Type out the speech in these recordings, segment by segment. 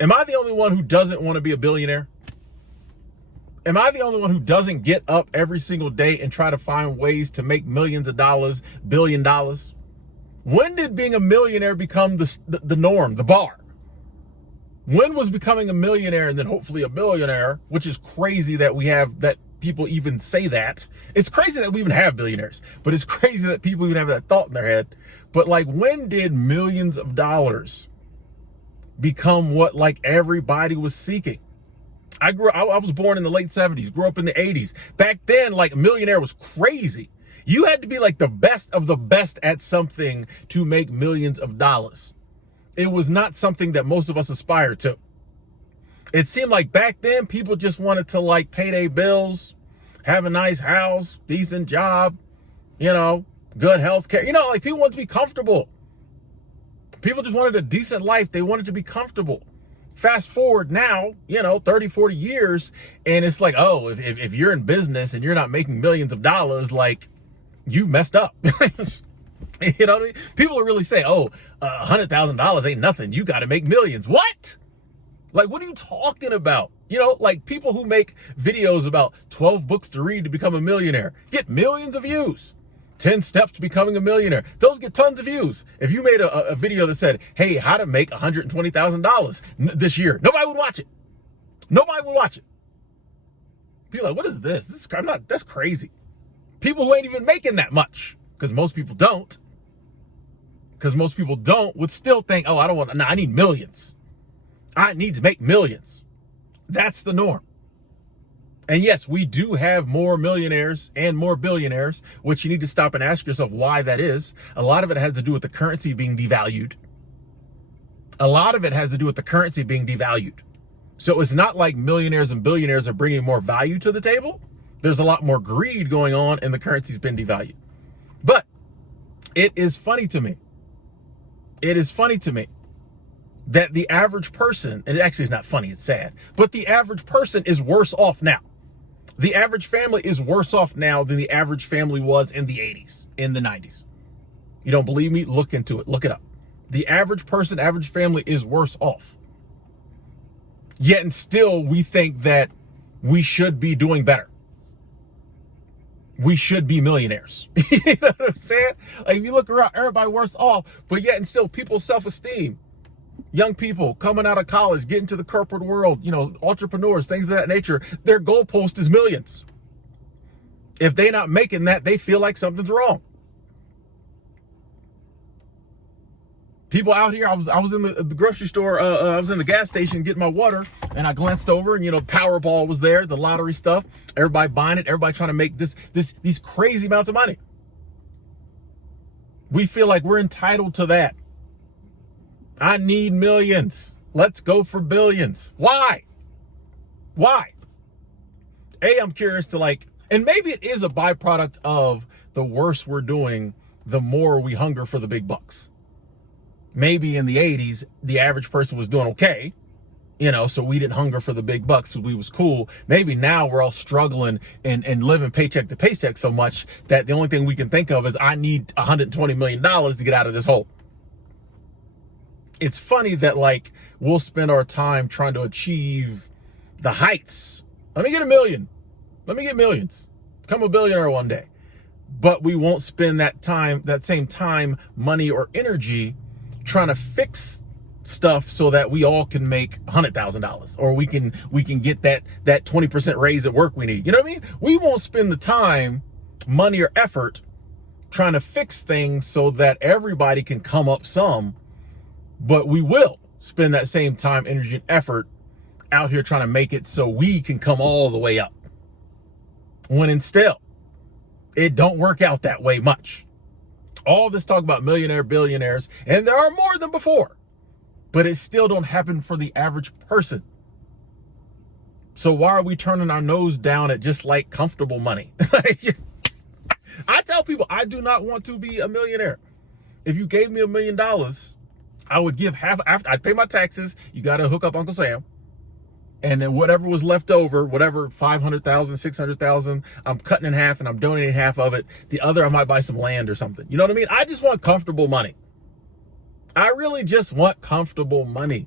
Am I the only one who doesn't want to be a billionaire? Am I the only one who doesn't get up every single day and try to find ways to make millions of dollars, $1 billion? When did being a millionaire become the norm, the bar? When was becoming a millionaire and then hopefully a billionaire, which is crazy that we have that people even say that. It's crazy that we even have billionaires, but it's crazy that people even have that thought in their head. But like, when did millions of dollars become what like everybody was seeking? I was born in the late 70s, grew up in the 80s. Back then, like, millionaire was crazy. You had to be like the best of the best at something to make millions of dollars. It was not something that most of us aspired to. It seemed like back then people just wanted to like pay their bills, have a nice house, decent job, you know, good health care. You know, like, people wanted to be comfortable. People just wanted a decent life. They wanted to be comfortable. Fast forward now, you know, 30, 40 years, and it's like, oh, if you're in business and you're not making millions of dollars, like, you've messed up. You know what I mean? People will really say, oh, $100,000 ain't nothing. You got to make millions. What? Like, what are you talking about? You know, like, people who make videos about 12 books to read to become a millionaire get millions of views. 10 steps to becoming a millionaire. Those get tons of views. If you made a video that said, hey, how to make $120,000 this year, nobody would watch it. Nobody would watch it. People are like, what is this? That's crazy. People who ain't even making that much, because most people don't. Because most people don't would still think, oh, I need millions. I need to make millions. That's the norm. And yes, we do have more millionaires and more billionaires, which you need to stop and ask yourself why that is. A lot of it has to do with the currency being devalued. So it's not like millionaires and billionaires are bringing more value to the table. There's a lot more greed going on and the currency's been devalued. But it is funny to me. That the average person, and it actually is not funny, it's sad, but the average person is worse off now. The average family is worse off now than the average family was in the 80s, in the 90s. You don't believe me? Look into it. Look it up. The average person, average family is worse off. Yet and still, we think that we should be doing better. We should be millionaires. You know what I'm saying? Like, if you look around, everybody worse off, but yet and still, people's self-esteem, young people coming out of college, getting to the corporate world, you know, entrepreneurs, things of that nature, their goalpost is millions. If they're not making that, they feel like something's wrong. People out here, I was in the grocery store, I was in the gas station getting my water, and I glanced over, and, you know, Powerball was there, the lottery stuff, everybody buying it, everybody trying to make these crazy amounts of money. We feel like we're entitled to that. I need millions. Let's go for billions. Why? I'm curious to, like, and maybe it is a byproduct of the worse we're doing, the more we hunger for the big bucks. Maybe in the 80s, the average person was doing okay, you know, so we didn't hunger for the big bucks, so we was cool. Maybe now we're all struggling and living paycheck to paycheck so much that the only thing we can think of is, I need $120 million to get out of this hole. It's funny that, like, we'll spend our time trying to achieve the heights. Let me get $1 million. Let me get millions. Become a billionaire one day. But we won't spend that same time, money, or energy trying to fix stuff so that we all can make $100,000, or we can get that 20% raise at work we need. You know what I mean? We won't spend the time, money, or effort trying to fix things so that everybody can come up some. But we will spend that same time, energy, and effort out here trying to make it so we can come all the way up. When instead, it don't work out that way much. All this talk about millionaire, billionaires, and there are more than before, but it still don't happen for the average person. So why are we turning our nose down at just like comfortable money? I tell people, I do not want to be a millionaire. If you gave me $1 million, I would give half, after I'd pay my taxes. You got to hook up Uncle Sam. And then whatever was left over, whatever, 500,000, 600,000, I'm cutting in half and I'm donating half of it. The other, I might buy some land or something. You know what I mean? I just want comfortable money. I really just want comfortable money.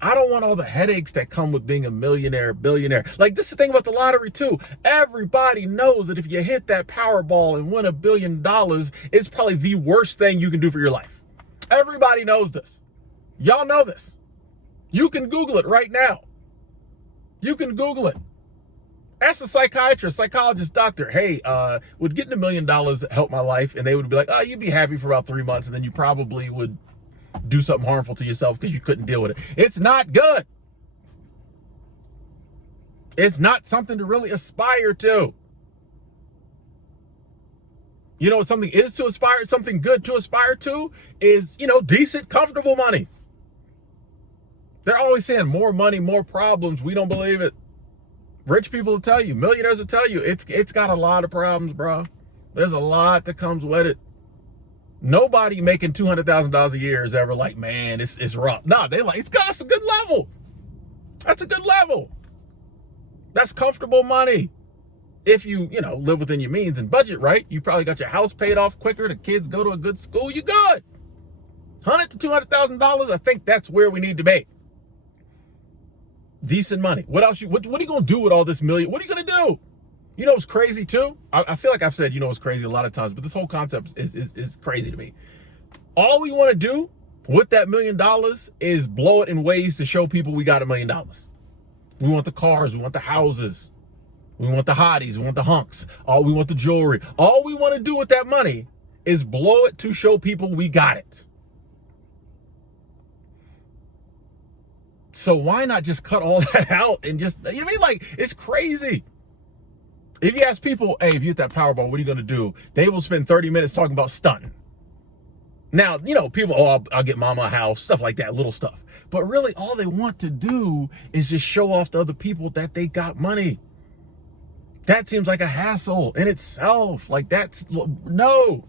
I don't want all the headaches that come with being a millionaire, billionaire. Like, this is the thing about the lottery too. Everybody knows that if you hit that Powerball and win $1 billion, it's probably the worst thing you can do for your life. Everybody knows this. Y'all know this. You can Google it right now. You can Google it. Ask a psychiatrist, psychologist, doctor, hey, would getting $1 million help my life? And they would be like, oh, you'd be happy for about 3 months, and then you probably would do something harmful to yourself because you couldn't deal with it. It's not good. It's not something to really aspire to. You know what something is to aspire, something good to aspire to is, decent, comfortable money. They're always saying more money, more problems. We don't believe it. Rich people will tell you, millionaires will tell you, it's got a lot of problems, bro. There's a lot that comes with it. Nobody making $200,000 a year is ever like, man, it's rough. Nah, they like, that's a good level. That's a good level. That's comfortable money. If you live within your means and budget right, you probably got your house paid off quicker, the kids go to a good school, you good. $100,000 to $200,000, I think that's where we need to be. Decent money. What else? What are you going to do with all this million? What are you going to do? You know what's crazy too? I feel like I've said what's crazy a lot of times, but this whole concept is crazy to me. All we want to do with that $1 million is blow it in ways to show people we got $1 million. We want the cars, we want the houses, we want the hotties, we want the hunks, we want the jewelry. All we want to do with that money is blow it to show people we got it. So why not just cut all that out and just, you know what I mean? Like, it's crazy. If you ask people, hey, if you hit that Powerball, what are you going to do? They will spend 30 minutes talking about stunting. Now, people, I'll get mama a house, stuff like that, little stuff. But really, all they want to do is just show off to other people that they got money. That seems like a hassle in itself. Like, no.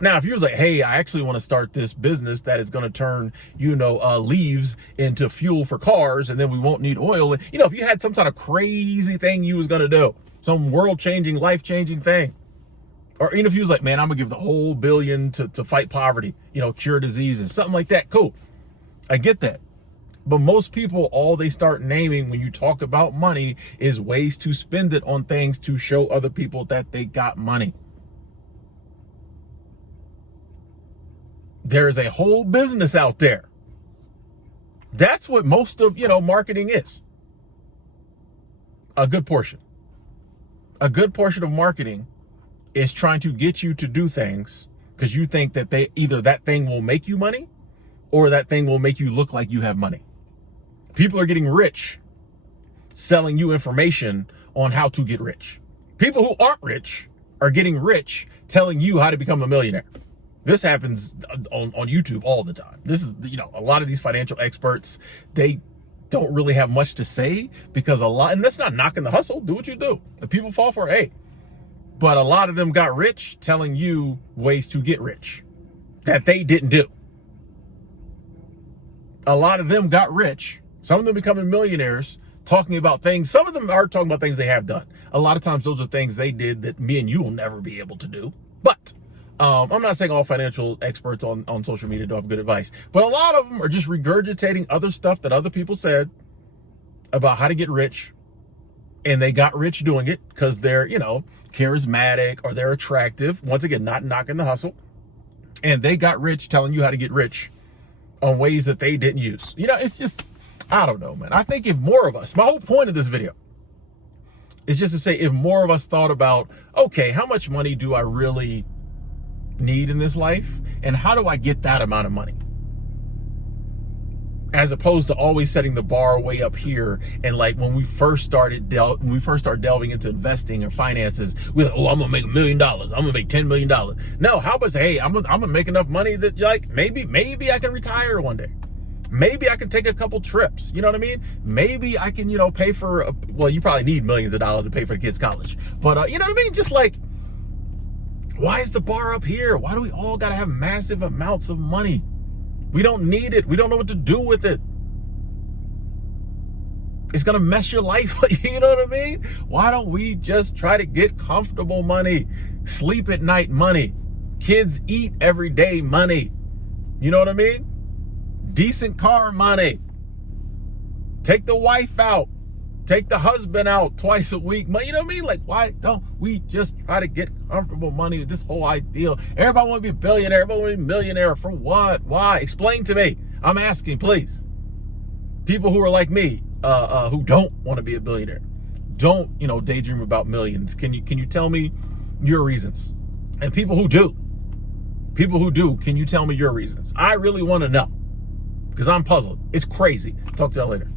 Now, if you was like, hey, I actually want to start this business that is going to turn, leaves into fuel for cars, and then we won't need oil. And, if you had some kind of crazy thing you was going to do, some world-changing, life-changing thing. Or even if you was like, man, I'm going to give the whole $1 billion to fight poverty, cure diseases, something like that. Cool. I get that. But most people, all they start naming when you talk about money is ways to spend it on things to show other people that they got money. There is a whole business out there. That's what most of, marketing is. A good portion. A good portion of marketing is trying to get you to do things because you think that either that thing will make you money or that thing will make you look like you have money. People are getting rich selling you information on how to get rich. People who aren't rich are getting rich telling you how to become a millionaire. This happens on YouTube all the time. This is, a lot of these financial experts, they don't really have much to say because and that's not knocking the hustle. Do what you do. The people fall for it. Hey, but a lot of them got rich telling you ways to get rich that they didn't do. A lot of them got rich. Some of them becoming millionaires talking about things. Some of them are talking about things they have done. A lot of times those are things they did that me and you will never be able to do. But I'm not saying all financial experts on social media don't have good advice, but a lot of them are just regurgitating other stuff that other people said about how to get rich. And they got rich doing it because they're, charismatic or they're attractive. Once again, not knocking the hustle. And they got rich telling you how to get rich on ways that they didn't use. It's just, I don't know, man. I think if more of us, my whole point of this video is just to say, if more of us thought about, okay, how much money do I really need in this life? And how do I get that amount of money? As opposed to always setting the bar way up here. And like when we first started delving into investing or finances, we're like, oh, I'm gonna make $1 million. I'm gonna make $10 million. No, how about say, hey, I'm gonna make enough money that like maybe I can retire one day. Maybe I can take a couple trips. You know what I mean? Maybe I can, pay for, well, you probably need millions of dollars to pay for the kids' college. But you know what I mean? Just like, why is the bar up here? Why do we all gotta have massive amounts of money? We don't need it. We don't know what to do with it. It's going to mess your life. You know what I mean? Why don't we just try to get comfortable money? Sleep at night money. Kids eat every day money. You know what I mean? Decent car money. Take the wife out. Take the husband out twice a week. You know what I mean? Like, why don't we just try to get comfortable money with this whole ideal? Everybody want to be a billionaire. Everybody want to be a millionaire. For what? Why? Explain to me. I'm asking, please. People who are like me, who don't want to be a billionaire, don't, daydream about millions. Can you tell me your reasons? And people who do, can you tell me your reasons? I really want to know, because I'm puzzled. It's crazy. Talk to y'all later.